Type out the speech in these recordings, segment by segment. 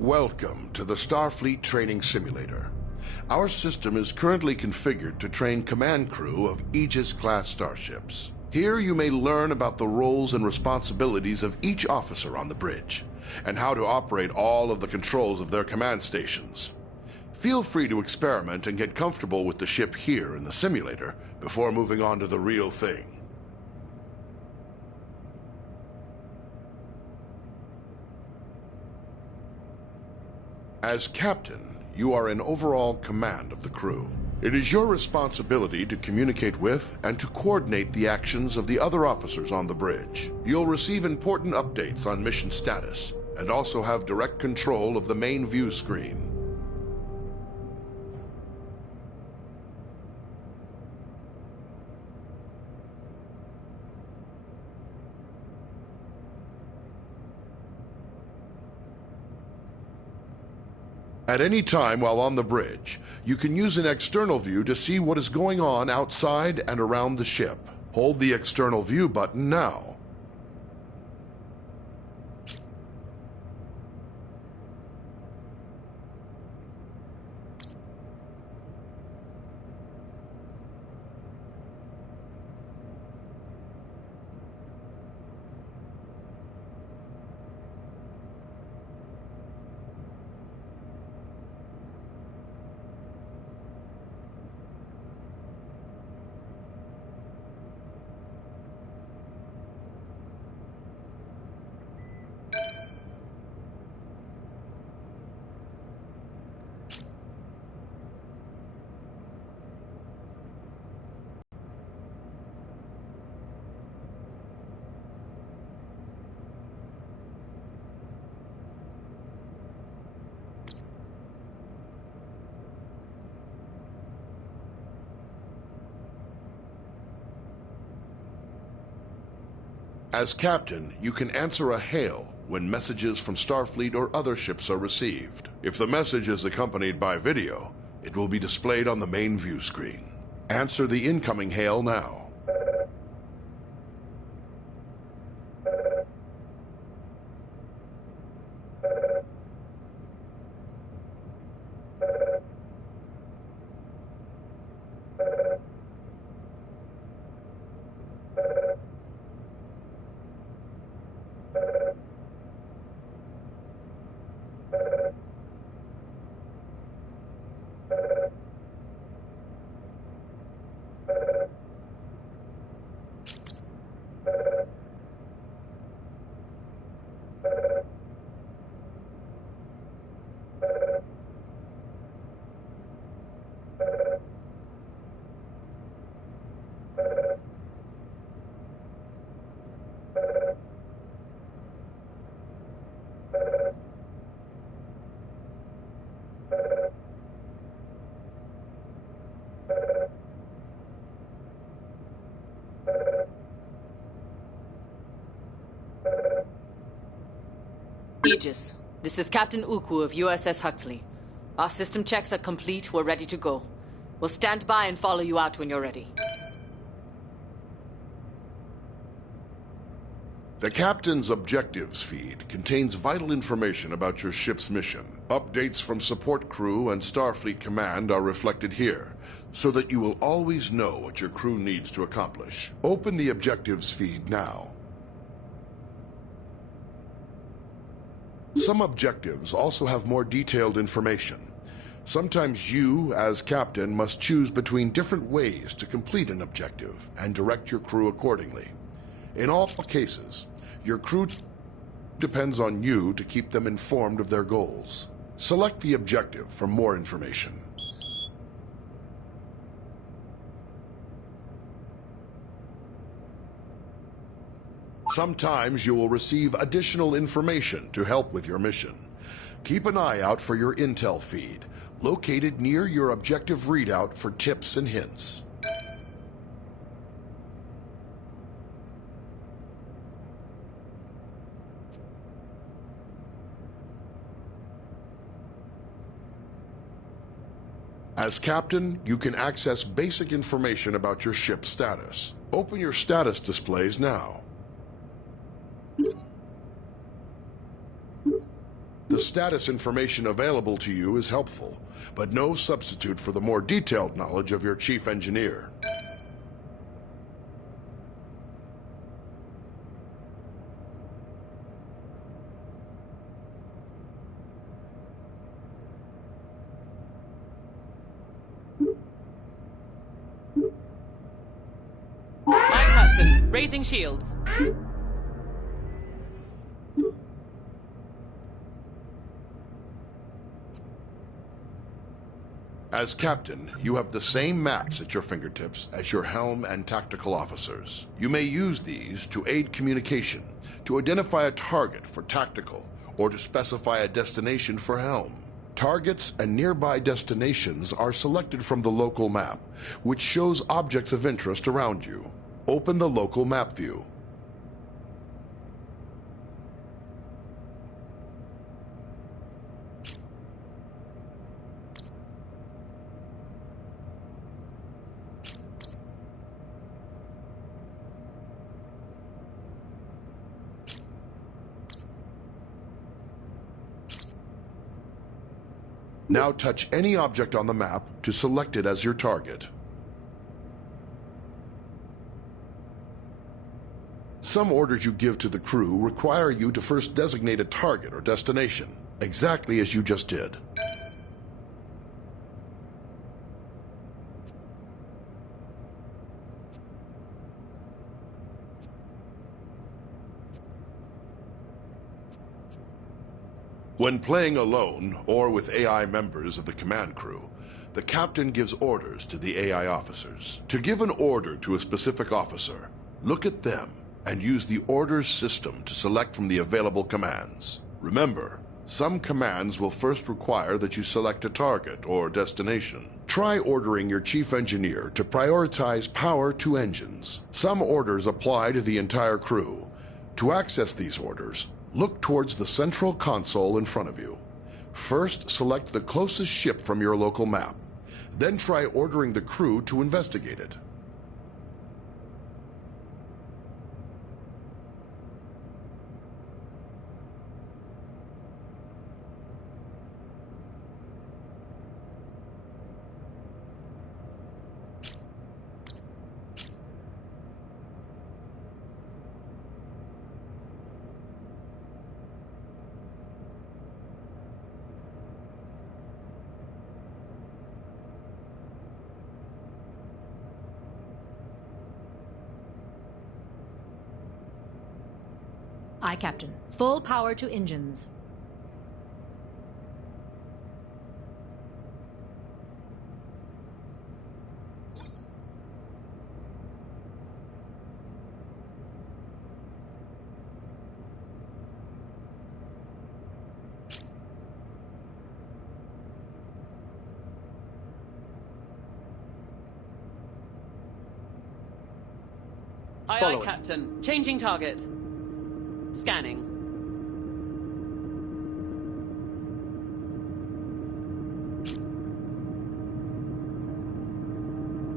Welcome to the Starfleet Training Simulator. Our system is currently configured to train command crew of Aegis-class starships. Here you may learn about the roles and responsibilities of each officer on the bridge, and how to operate all of the controls of their command stations. Feel free to experiment and get comfortable with the ship here in the simulator before moving on to the real thing. As captain, you are in overall command of the crew. It is your responsibility to communicate with and to coordinate the actions of the other officers on the bridge. You'll receive important updates on mission status and also have direct control of the main view screen. At any time while on the bridge, you can use an external view to see what is going on outside and around the ship. Hold the external view button now. As captain, you can answer a hail when messages from Starfleet or other ships are received. If the message is accompanied by video, it will be displayed on the main view screen. Answer the incoming hail now. Aegis, this is Captain Uku of USS Huxley. Our system checks are complete, we're ready to go. We'll stand by and follow you out when you're ready. The Captain's Objectives feed contains vital information about your ship's mission. Updates from support crew and Starfleet Command are reflected here, so that you will always know what your crew needs to accomplish. Open the Objectives feed now. Some objectives also have more detailed information. Sometimes you, as captain, must choose between different ways to complete an objective and direct your crew accordingly. In all cases, your crew depends on you to keep them informed of their goals. Select the objective for more information. Sometimes you will receive additional information to help with your mission. Keep an eye out for your intel feed, located near your objective readout for tips and hints. As captain, you can access basic information about your ship's status. Open your status displays now. The status information available to you is helpful, but no substitute for the more detailed knowledge of your chief engineer. Aye, Captain. Raising shields. As captain, you have the same maps at your fingertips as your helm and tactical officers. You may use these to aid communication, to identify a target for tactical, or to specify a destination for helm. Targets and nearby destinations are selected from the local map, which shows objects of interest around you. Open the local map view. Now touch any object on the map to select it as your target. Some orders you give to the crew require you to first designate a target or destination, exactly as you just did. When playing alone, or with AI members of the command crew, the captain gives orders to the AI officers. To give an order to a specific officer, look at them and use the orders system to select from the available commands. Remember, some commands will first require that you select a target or destination. Try ordering your chief engineer to prioritize power to engines. Some orders apply to the entire crew. To access these orders, look towards the central console in front of you. First, select the closest ship from your local map. Then try ordering the crew to investigate it. Aye, Captain. Full power to engines. Aye, aye, Captain. Changing target. Scanning.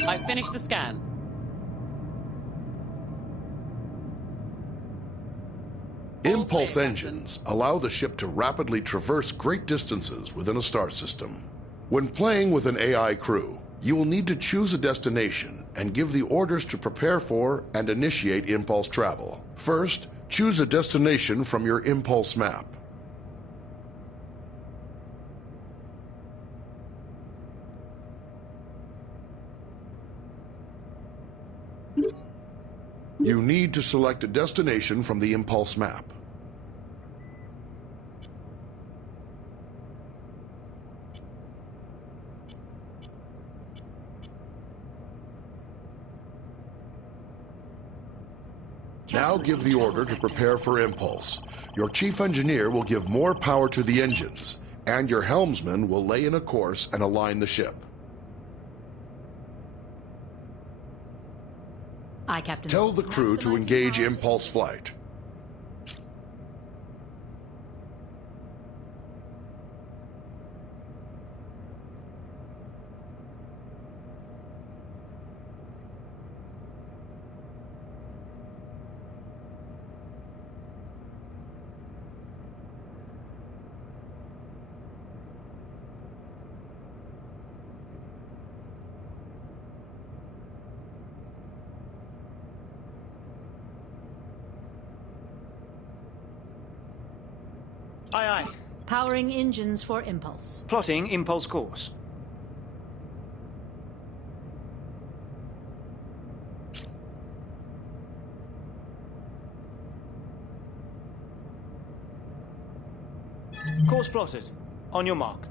I've finished the scan. Impulse engines allow the ship to rapidly traverse great distances within a star system. When playing with an AI crew, you will need to choose a destination and give the orders to prepare for and initiate impulse travel. First, choose a destination from your impulse map. You need to select a destination from the impulse map. Now give the order to prepare for impulse. Your chief engineer will give more power to the engines, and your helmsman will lay in a course and align the ship. Aye, Captain. Tell the crew to engage impulse flight. Aye, aye. Powering engines for impulse. Plotting impulse course. Course plotted. On your mark.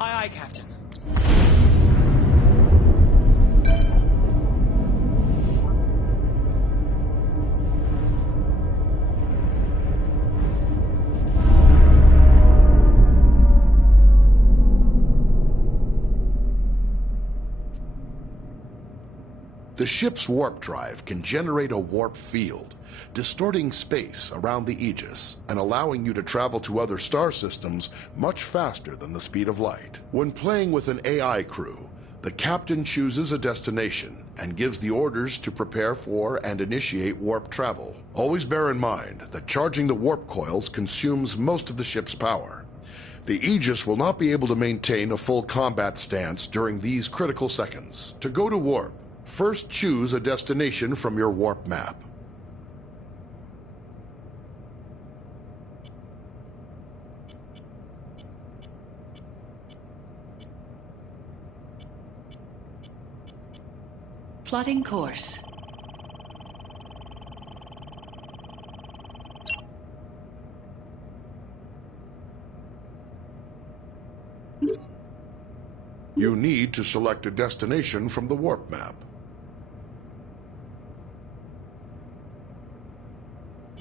Aye, aye, Captain. The ship's warp drive can generate a warp field, distorting space around the Aegis and allowing you to travel to other star systems much faster than the speed of light. When playing with an AI crew, the captain chooses a destination and gives the orders to prepare for and initiate warp travel. Always bear in mind that charging the warp coils consumes most of the ship's power. The Aegis will not be able to maintain a full combat stance during these critical seconds. To go to warp, first choose a destination from your warp map. Plotting course. You need to select a destination from the warp map.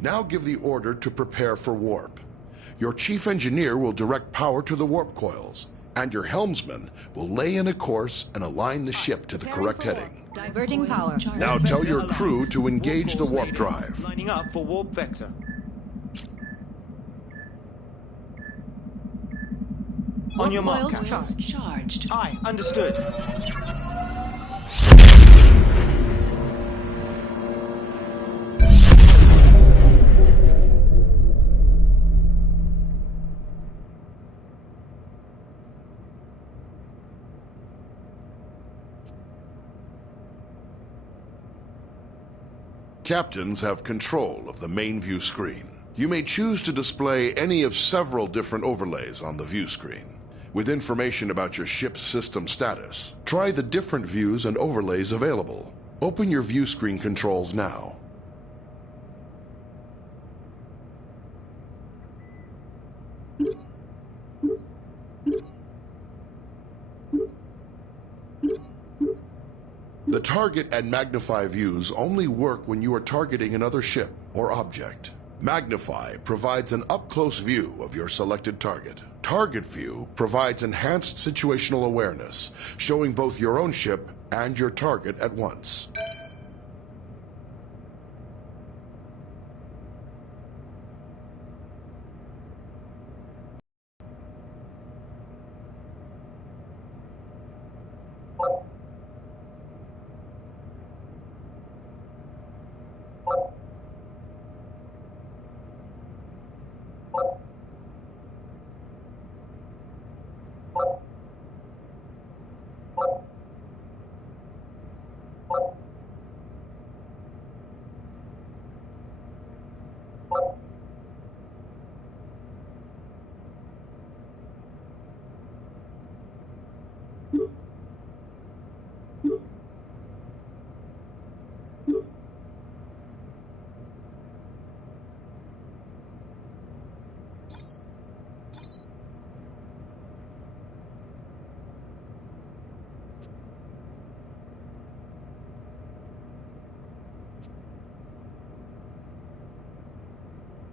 Now give the order to prepare for warp. Your chief engineer will direct power to the warp coils, and your helmsman will lay in a course and align the ship to the correct heading. Diverting power. Now tell your crew to engage the warp drive. Lining up for warp vector. On your mark, Coils Captain. Charged. Aye, understood. Captains have control of the main view screen. You may choose to display any of several different overlays on the view screen, with information about your ship's system status. Try the different views and overlays available. Open your view screen controls now. The target and magnify views only work when you are targeting another ship or object. Magnify provides an up-close view of your selected target. Target view provides enhanced situational awareness, showing both your own ship and your target at once.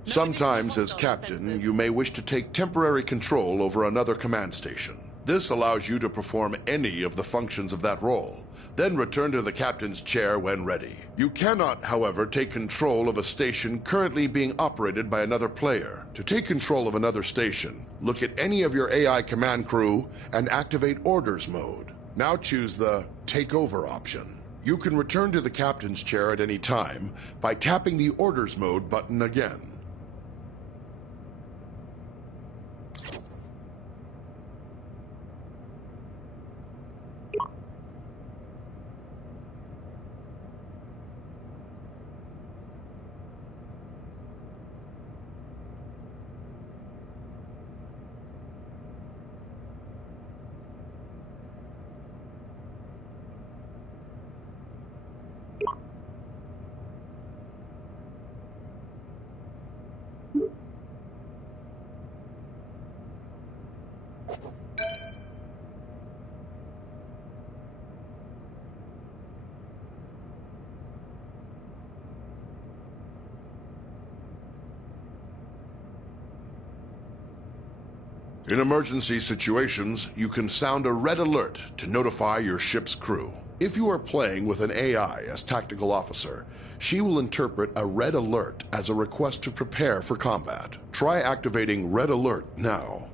Sometimes, as captain, you may wish to take temporary control over another command station. This allows you to perform any of the functions of that role, then return to the captain's chair when ready. You cannot, however, take control of a station currently being operated by another player. To take control of another station, look at any of your AI command crew and activate Orders mode. Now choose the Take Over option. You can return to the captain's chair at any time by tapping the Orders mode button again. In emergency situations, you can sound a red alert to notify your ship's crew. If you are playing with an AI as tactical officer, she will interpret a red alert as a request to prepare for combat. Try activating red alert now.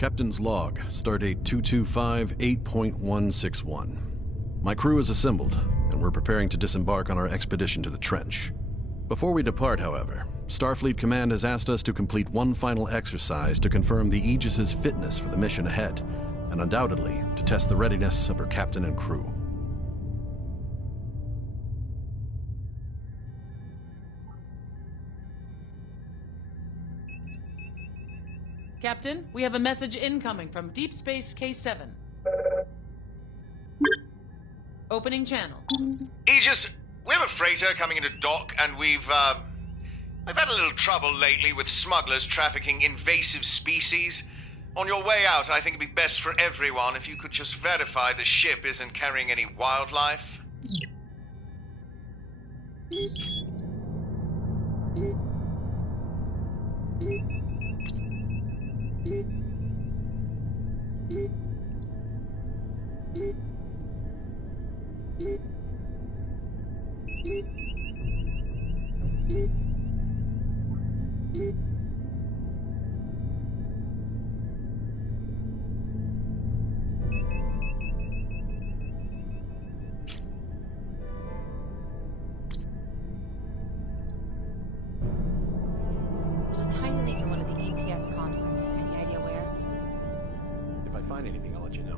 Captain's log, stardate 225-8.161. My crew is assembled, and we're preparing to disembark on our expedition to the trench. Before we depart, however, Starfleet Command has asked us to complete one final exercise to confirm the Aegis's fitness for the mission ahead, and undoubtedly to test the readiness of her captain and crew. Captain, we have a message incoming from Deep Space K7. Opening channel. Aegis, we have a freighter coming into dock, and we've had a little trouble lately with smugglers trafficking invasive species. On your way out, I think it'd be best for everyone if you could just verify the ship isn't carrying any wildlife. There's a tiny leak in one of the EPS conduits. Any idea where? If I find anything, I'll let you know.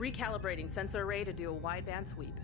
Recalibrating sensor array to do a wideband sweep.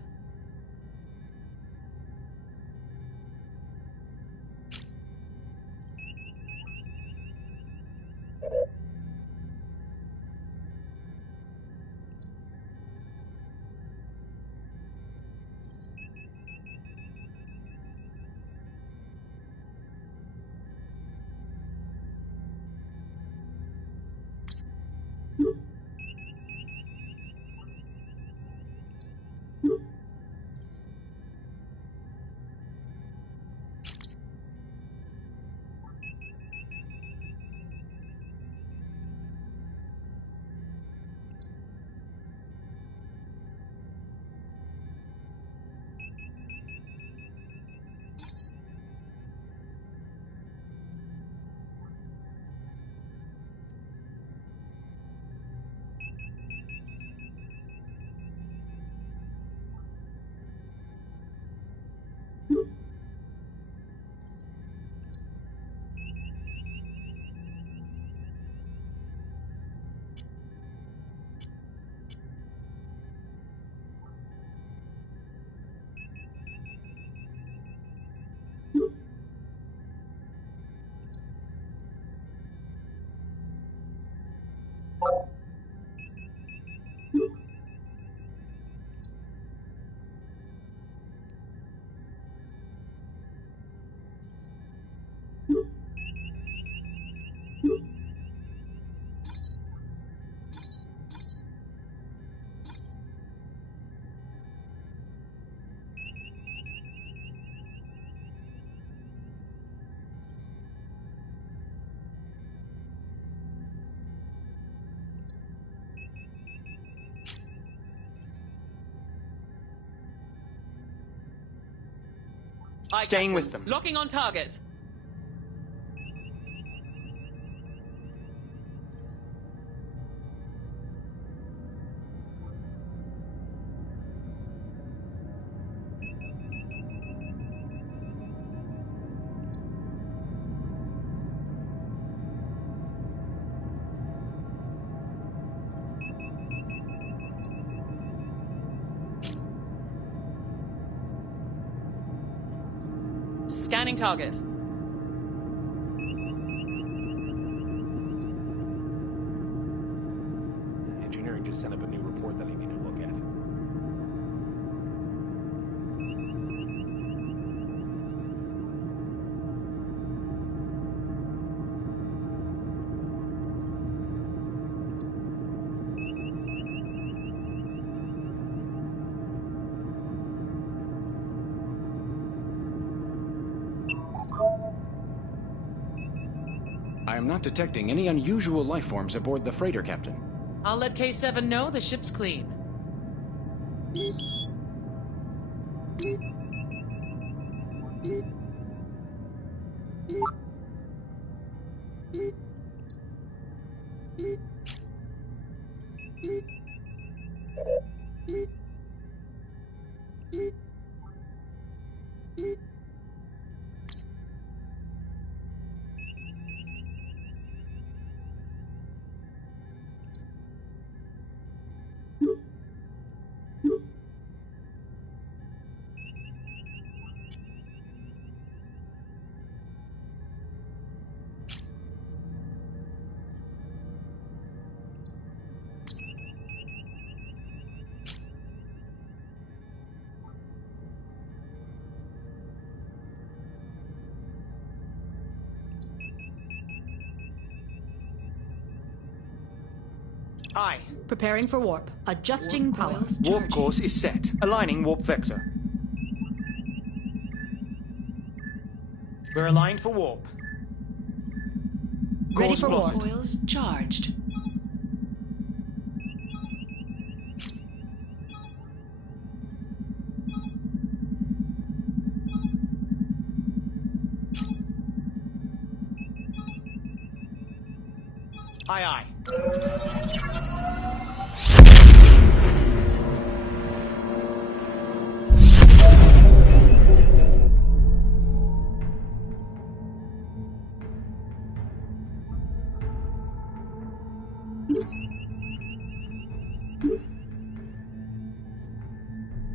Staying Captain. with them. Locking on target. Scanning target. Engineering just sent up a new report that I need to look at. I am not detecting any unusual life forms aboard the freighter, Captain. I'll let K7 know the ship's clean. Aye. Preparing for warp. Adjusting power. Warp course is set. Aligning warp vector. We're aligned for warp. Ready Course for warp. plotted. Coils charged. Aye, aye.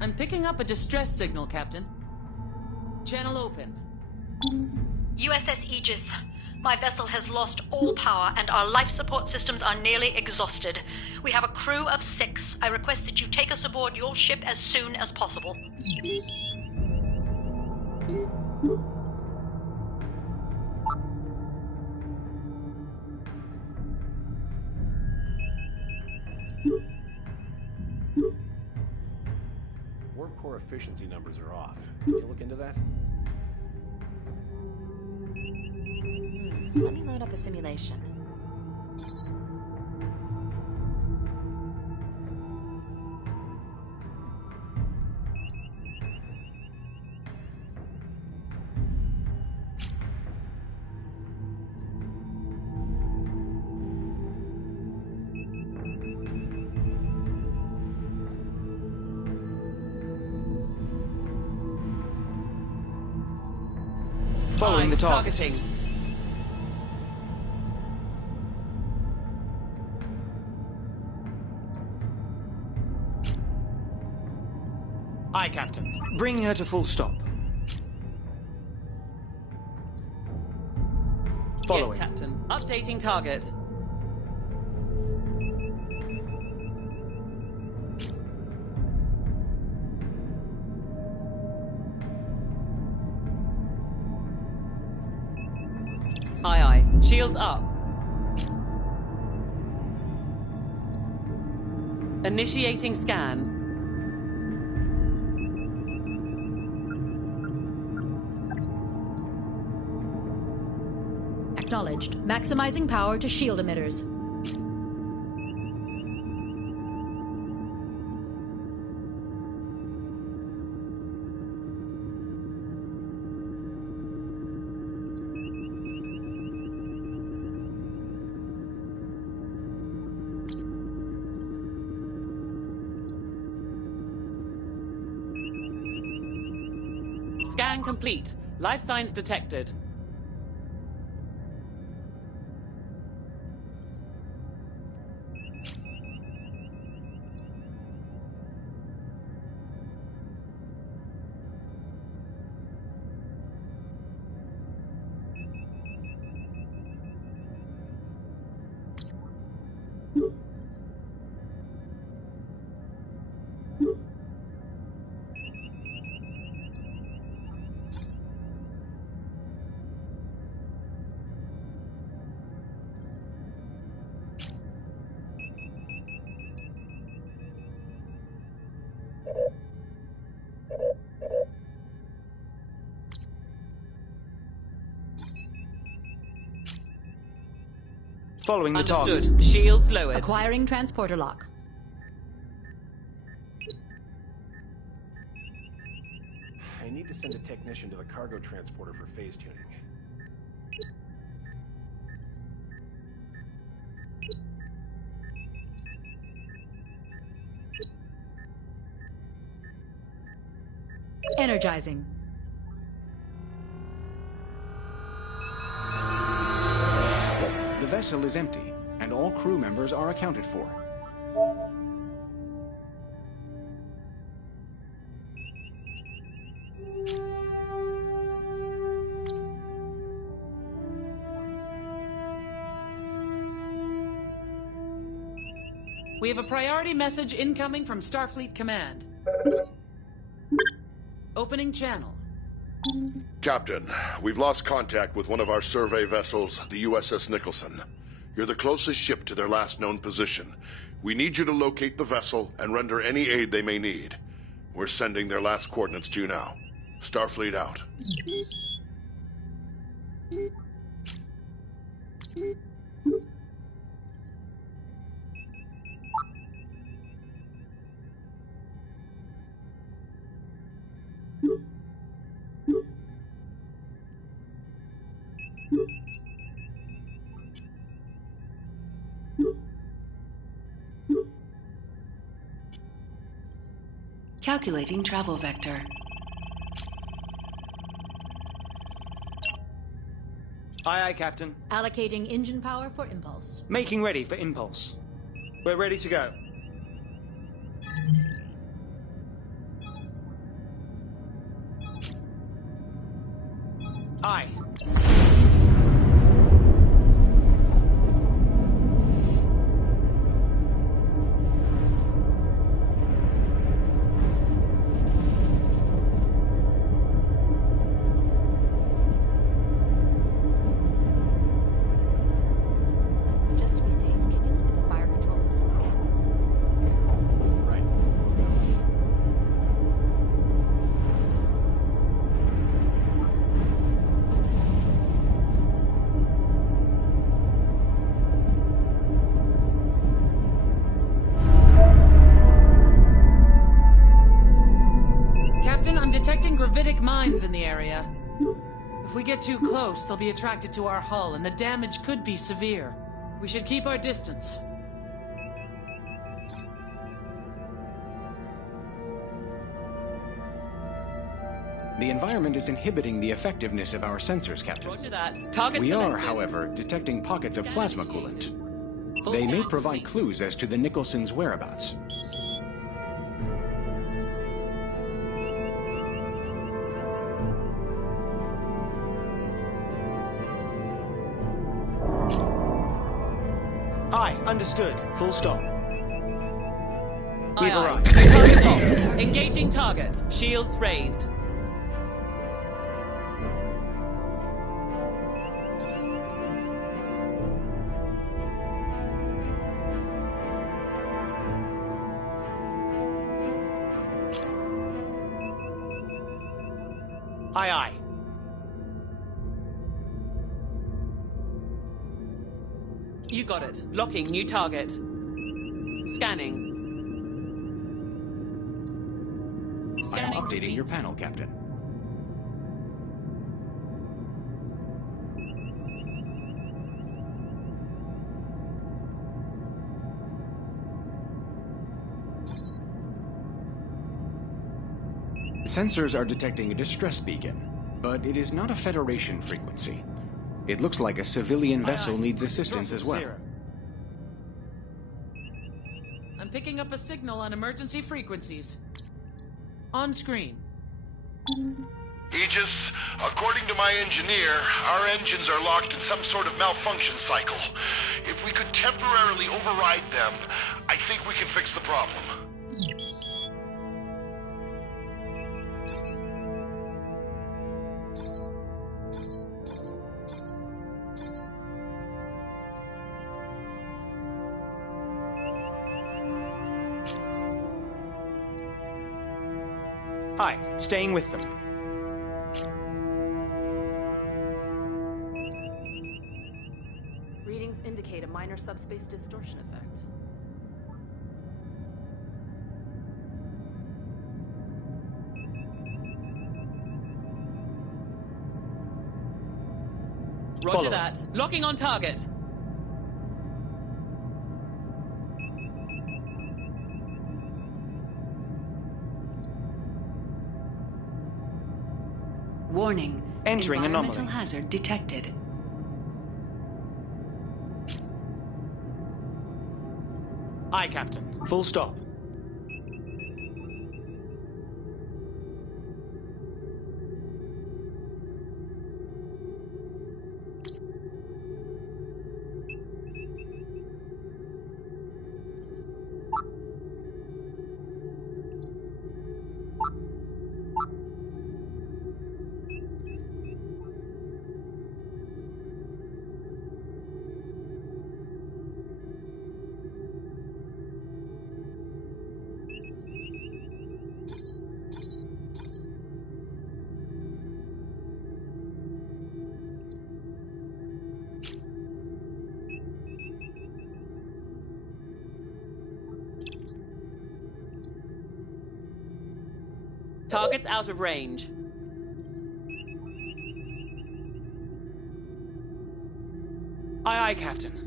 I'm picking up a distress signal, Captain. Channel open. USS Aegis. My vessel has lost all power and our life support systems are nearly exhausted. We have a crew of 6. I request that you take us aboard your ship as soon as possible. Warp core efficiency numbers are off. Can you look into that? Let me load up a simulation. Following the target. Targeting. Aye, Captain. Bringing her to full stop. Following. Yes, Captain. Updating target. Aye, aye. Shields up. Initiating scan. Acknowledged. Maximizing power to shield emitters. Scan complete. Life signs detected. Following the target. Understood. Shields lowered. Acquiring transporter lock. I need to send a technician to the cargo transporter for phase tuning. Energizing. The vessel is empty, and all crew members are accounted for. We have a priority message incoming from Starfleet Command. Opening channel. Captain, we've lost contact with one of our survey vessels, the USS Nicholson. You're the closest ship to their last known position. We need you to locate the vessel and render any aid they may need. We're sending their last coordinates to you now. Starfleet out. Calculating travel vector. Aye, Captain. Allocating engine power for impulse. Making ready for impulse. We're ready to go. Aye. Just to be safe, can you look at the fire control systems again? Right. Captain, I'm detecting gravitic mines in the area. If we get too close, they'll be attracted to our hull, and the damage could be severe. We should keep our distance. The environment is inhibiting the effectiveness of our sensors, Captain. Roger that. Target We are, selected. however, detecting pockets of plasma coolant. They may provide clues as to the Nicholson's whereabouts. Aye, understood. Full stop. We've Aye, aye. arrived. Target locked. Engaging target. Shields raised. Aye, aye. You got it. Locking new target. Scanning. I am Scanning updating complete. your panel, Captain. Sensors are detecting a distress beacon, but it is not a Federation frequency. It looks like a civilian vessel needs assistance as well. I'm picking up a signal on emergency frequencies. On screen. Aegis, according to my engineer, our engines are locked in some sort of malfunction cycle. If we could temporarily override them, I think we can fix the problem. Hi, staying with them. Readings indicate a minor subspace distortion effect. Roger that. Locking on target. Warning. Entering environmental anomaly. hazard detected. Aye, Captain. Full stop. Target's out of range. Aye, aye, Captain.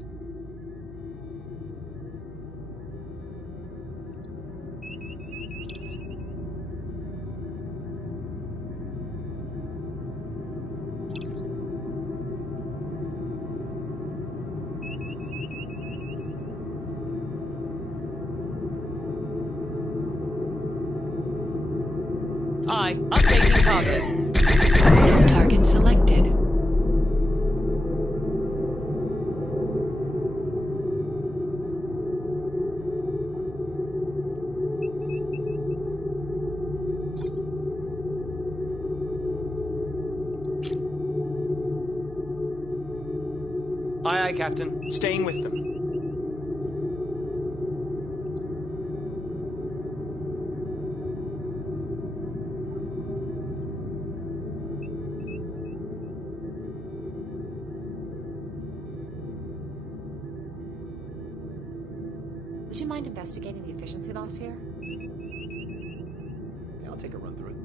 Aye, updating target. Target selected. Aye, aye, Captain. Staying with them. Would you mind investigating the efficiency loss here? Yeah, I'll take a run through it.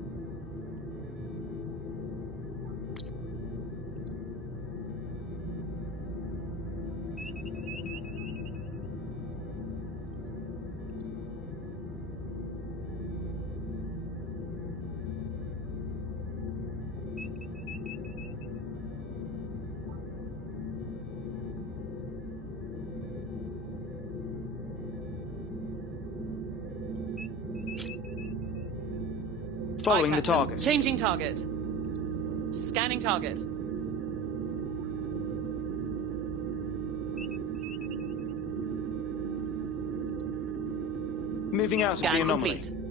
Following Aye, the Captain. target. Changing target. Scanning target. Moving out of the Scan anomaly. complete.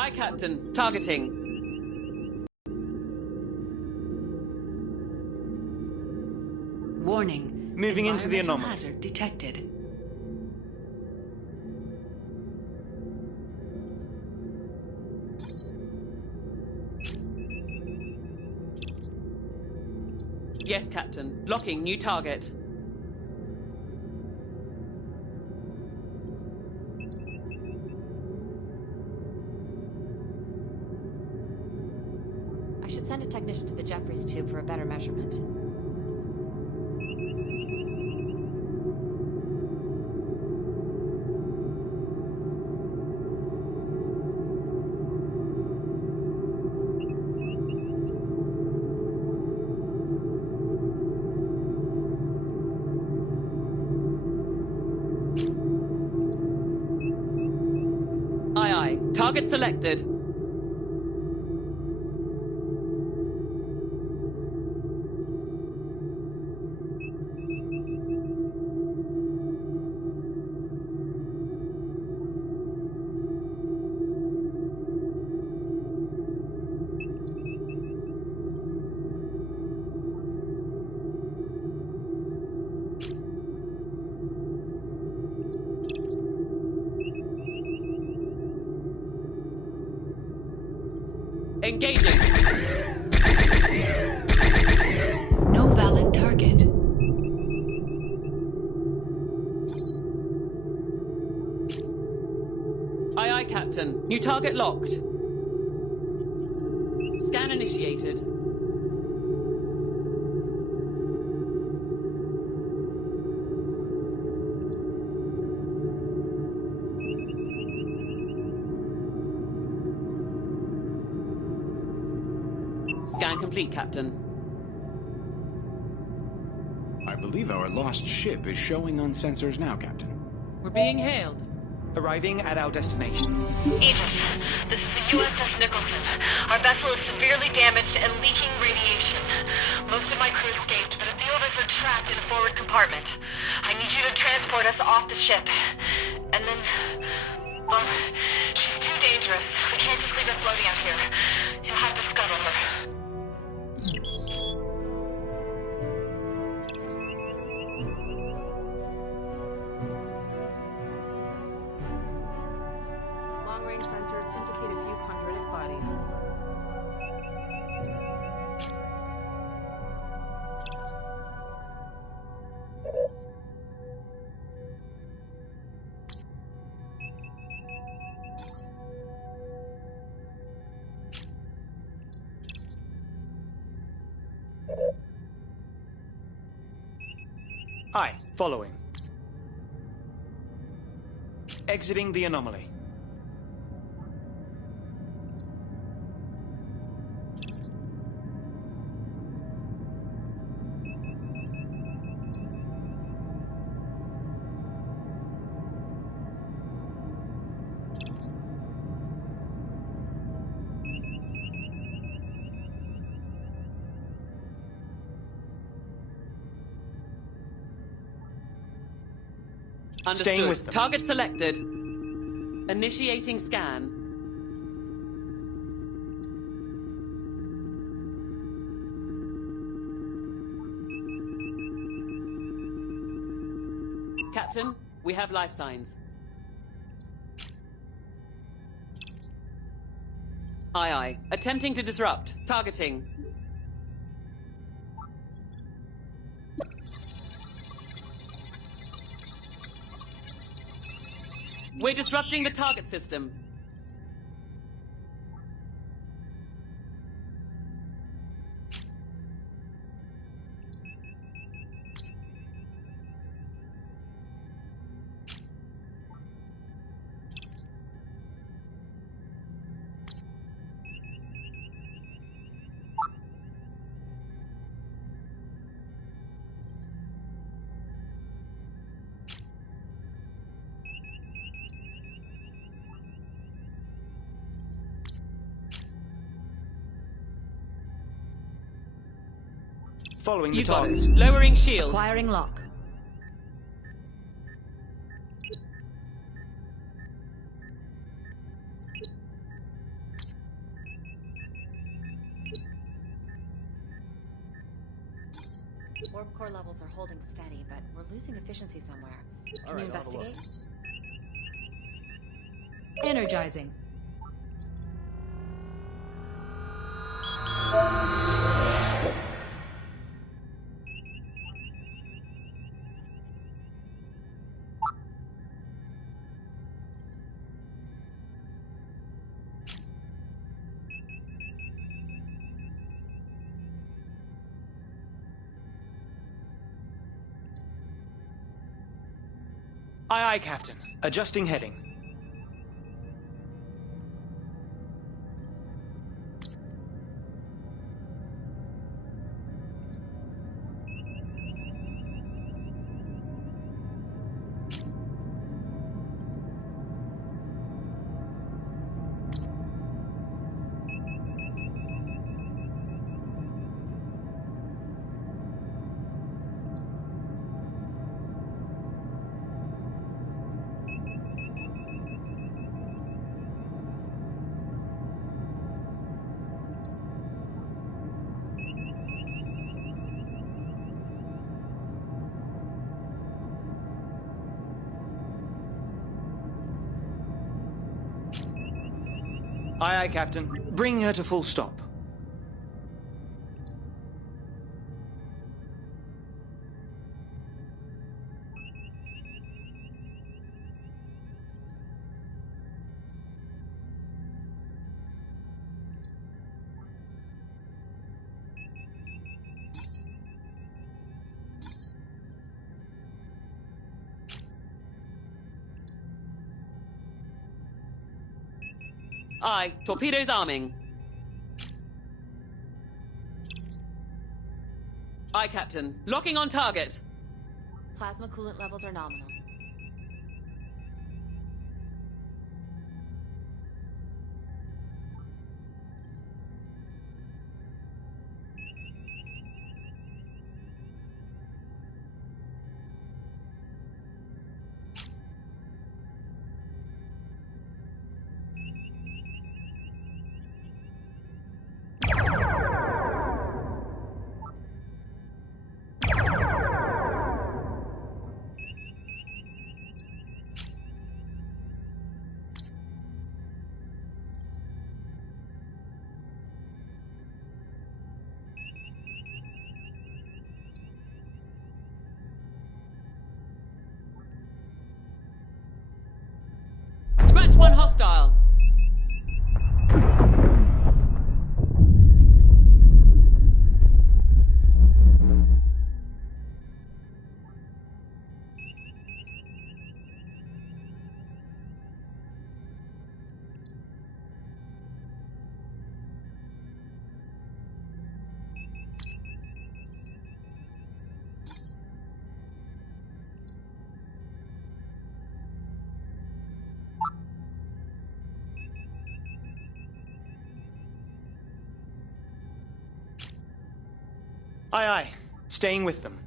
Aye, Captain. Targeting. Warning. Moving into the Environmental anomaly. Hazard detected. Yes, Captain. Locking new target. I should send a technician to the Jeffries tube for a better measurement. Aye, aye. Target selected. Engaging. No valid target. Aye, aye, Captain. New target locked. Scan initiated. Scan complete, Captain. I believe our lost ship is showing on sensors now, Captain. We're being hailed. Arriving at our destination. Aegis, this is the USS Nicholson. Our vessel is severely damaged and leaking radiation. Most of my crew escaped, but a few of us are trapped in the forward compartment. I need you to transport us off the ship. And then... well, she's too dangerous. We can't just leave her floating out here. You'll have to scuttle her. Long-range sensors indicate a few chondritic bodies. Aye, following. Exiting the anomaly. Understood. Staying with them. Target selected. Initiating scan. Captain, we have life signs. Aye, aye. Attempting to disrupt. Targeting. We're disrupting the target system. Following the You got target. it. Lowering shields. Acquiring lock. core levels are holding steady, but we're losing efficiency somewhere. Can you I'll have a look. investigate? Energizing. Aye, aye, Captain. Adjusting heading. Aye, aye, Captain. Bring her to full stop. Aye, torpedoes arming. Aye, Captain. Locking on target. Plasma coolant levels are nominal. Scratch one hostile. Aye, aye. Staying with them.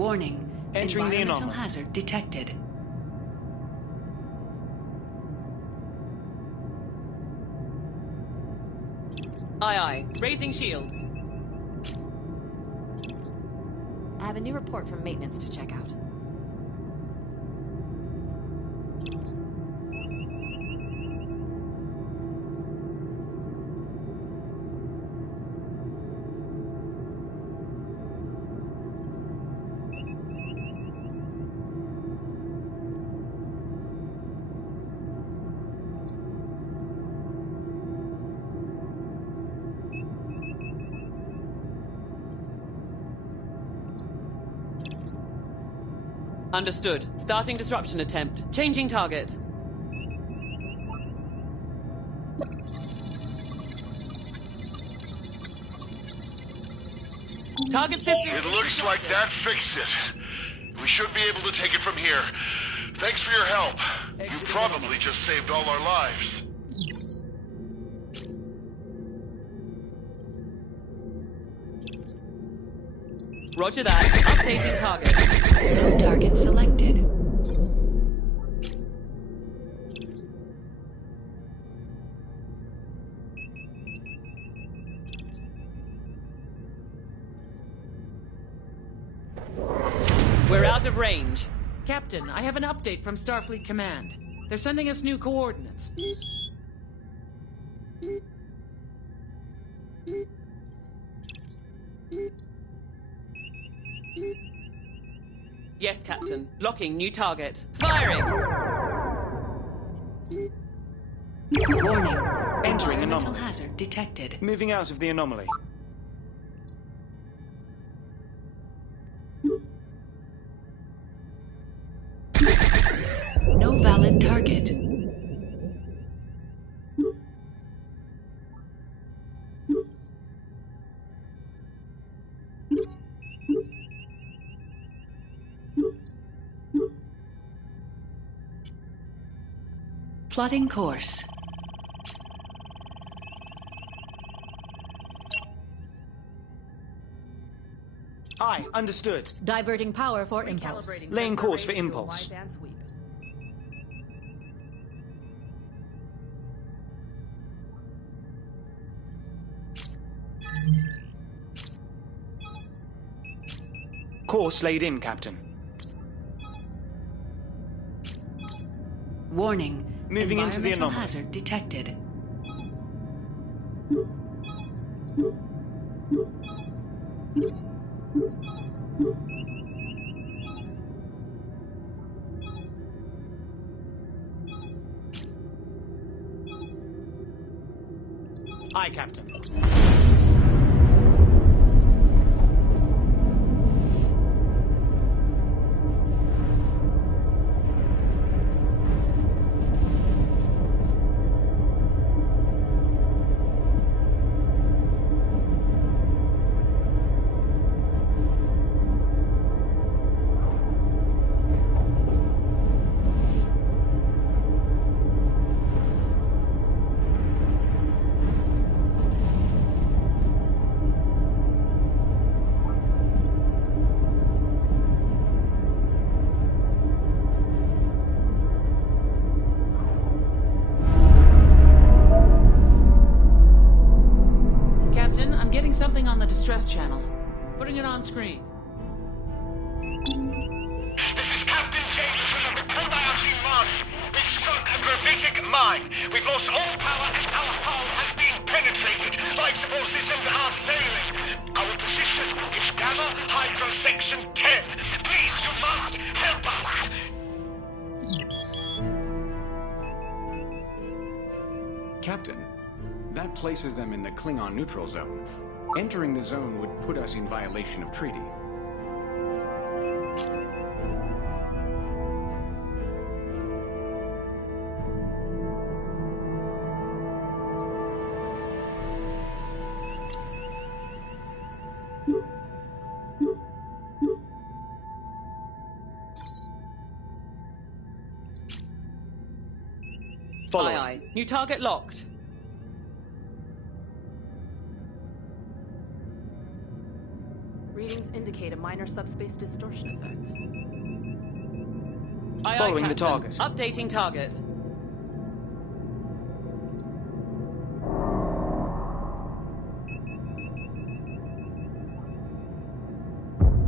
Warning. Entering the Environmental anomaly. hazard detected. Aye, aye. Raising shields. I have a new report from maintenance to check out. Understood. Starting disruption attempt. Changing target. Target system. It looks like that fixed it. We should be able to take it from here. Thanks for your help. You probably just saved all our lives. Roger that. Updating target. No target selected. We're out of range. Captain, I have an update from Starfleet Command. They're sending us new coordinates. Yes, Captain. Locking new target. Firing! Warning. Entering Environmental anomaly. hazard detected. Moving out of the anomaly. No valid target. Plotting course. Aye, understood. Diverting power for impulse. Recalibrating Laying sensor course array for to do a impulse. wideband sweep. Course laid in, Captain. Warning. Moving into the Environmental anomaly. hazard detected. Aye, Captain. Captain, I'm getting something on the distress channel. Putting it on screen. This is Captain Jameson of the Kobayashi Mine. We've struck a gravitic mine. We've lost all power and our hull has been penetrated. Life support systems are failing. Our position is Gamma Hydro Section 10. Please, you must help us. Captain, that places them in the Klingon neutral zone. Entering the zone would put us in violation of treaty. Following. Aye, aye. New target locked. Readings indicate a minor subspace distortion effect. Aye, Following aye, the Captain. target. Updating target.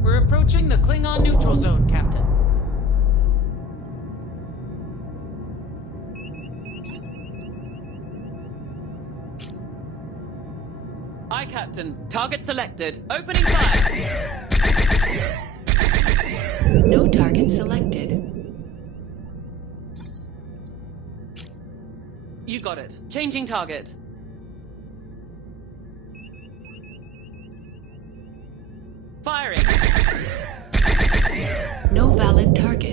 We're approaching the Klingon neutral zone, Captain. Aye, Captain. Target selected. Opening fire. No target selected. You got it. Changing target. Firing. No valid target.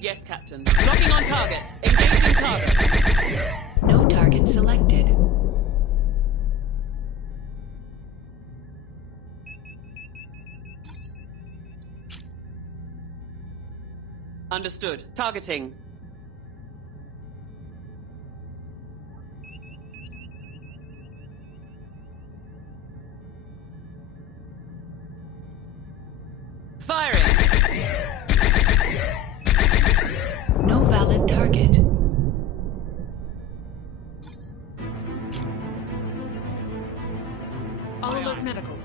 Yes, Captain. Locking on target. Engaging target. No target selected. Understood. Targeting. Firing. No valid target. I'll alert medical.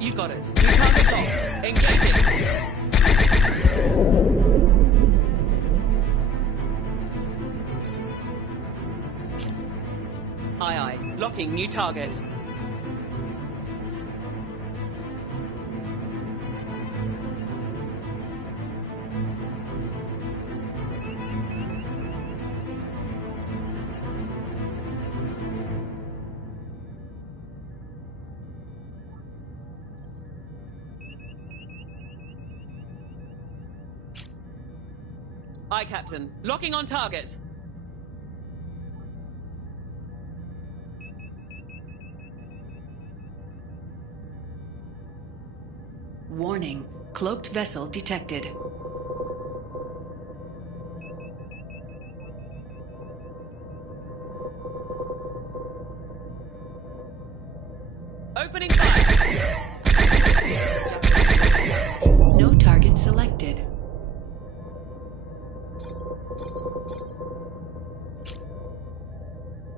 You got it. New target locked. Engaging. Aye, aye. Locking new target. Aye, Captain. Locking on target. Warning. Cloaked vessel detected. Opening fire. No target selected.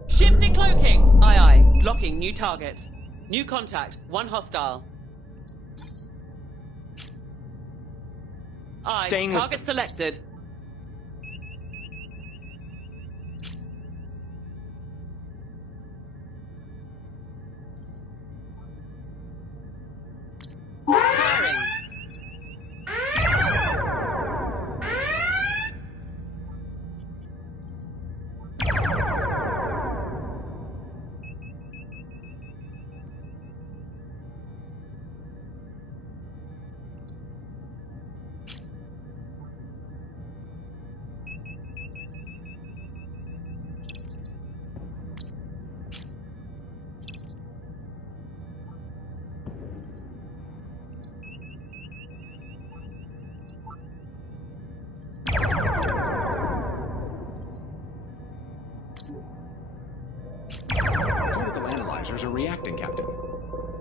Ship decloaking. Aye, aye. Locking new target. New contact. One hostile. Aye. Staying with target selected. Firing. Particle analyzers are reacting, Captain.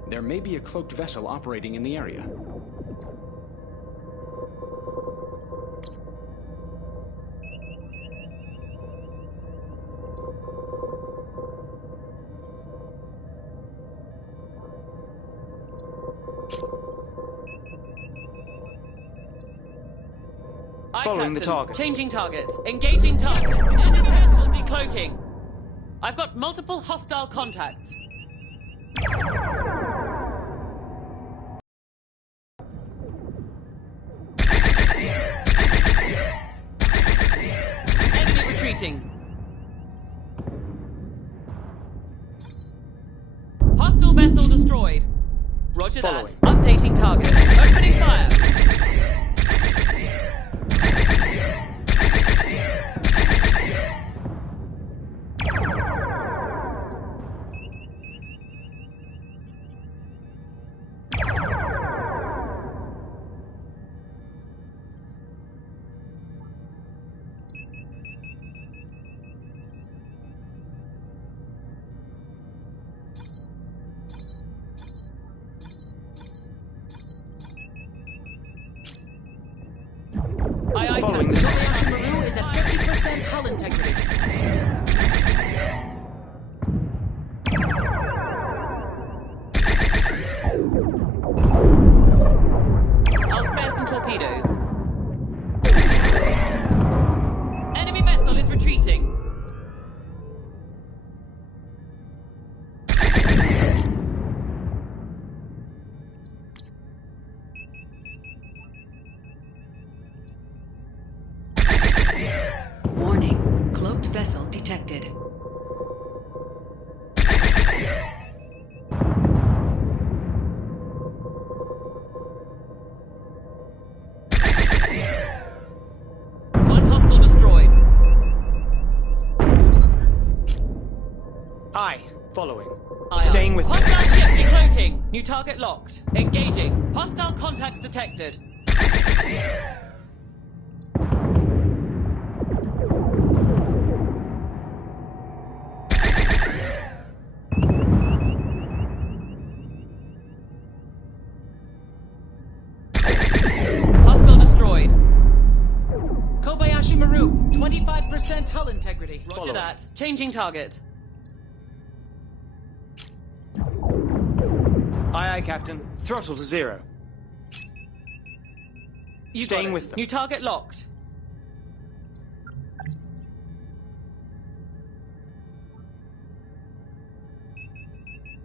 There may be a cloaked vessel operating in the area. Aye, Following the Captain. target. Changing target. Engaging target. Enemy tactical decloaking. I've got multiple hostile contacts. Enemy retreating. Hostile vessel destroyed. Roger Following. that. Updating target. Opening fire. Aye, Following the Kobayashi Maru is at 50% hull integrity. I'll spare some torpedoes. Enemy vessel is retreating. Warning. Cloaked vessel detected. Aye. Following. Aye, Staying aye. with me. Hostile ship decloaking. New target locked. Engaging. Hostile contacts detected. Hostile destroyed. Kobayashi Maru, 25% hull integrity. Roger that. Changing target. Aye, aye, Captain. Throttle to 0. You Staying got it. with them. New target locked.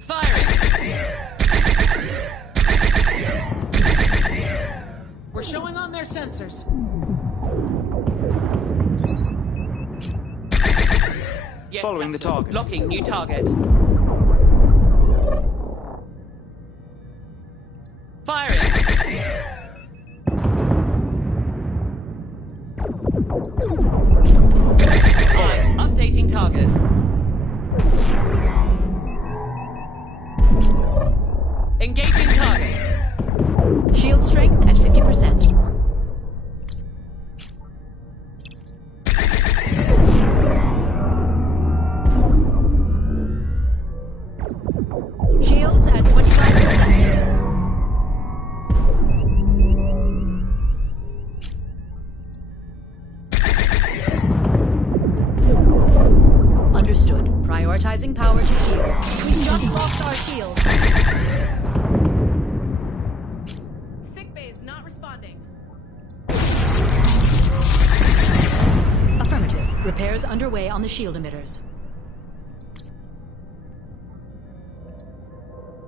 Firing. We're showing on their sensors. Yes, Following the Captain. target. Locking new target. Firing. Updating target. Engaging target. Shield strength at 50%. Shields at 25%. Understood. Prioritizing power to shields. We just lost our shields. Sick bay is not responding. Affirmative. Repairs underway on the shield emitters.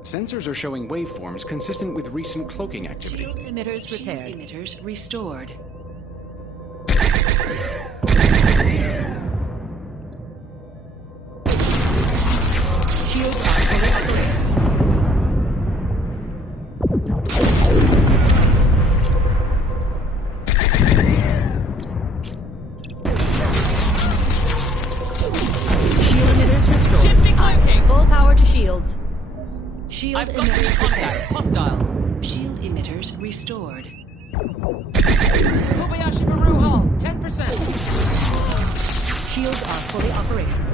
Sensors are showing waveforms consistent with recent cloaking activity. Shield emitters repaired. Shield emitters restored. Shields are fully operational. Shield emitters restored. Ship decloaking. Full power to shields. Shield I've got new emitters contact. repaired. Hostile. Shield emitters restored. Kobayashi Maru hull, 10%. Shields are fully operational.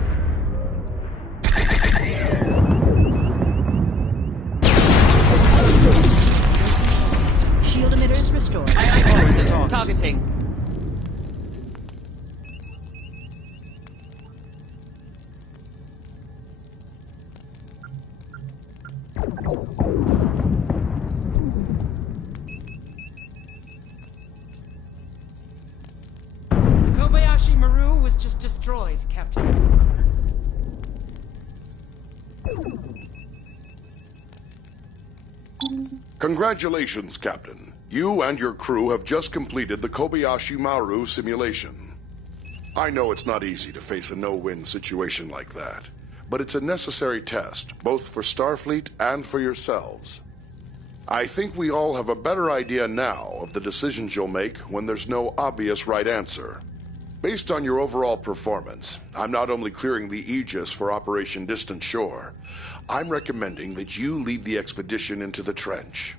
Shield emitters restored. Targeting. The Kobayashi Maru was just destroyed, Captain. Congratulations, Captain. You and your crew have just completed the Kobayashi Maru simulation. I know it's not easy to face a no-win situation like that, but it's a necessary test, both for Starfleet and for yourselves. I think we all have a better idea now of the decisions you'll make when there's no obvious right answer. Based on your overall performance, I'm not only clearing the Aegis for Operation Distant Shore, I'm recommending that you lead the expedition into the trench.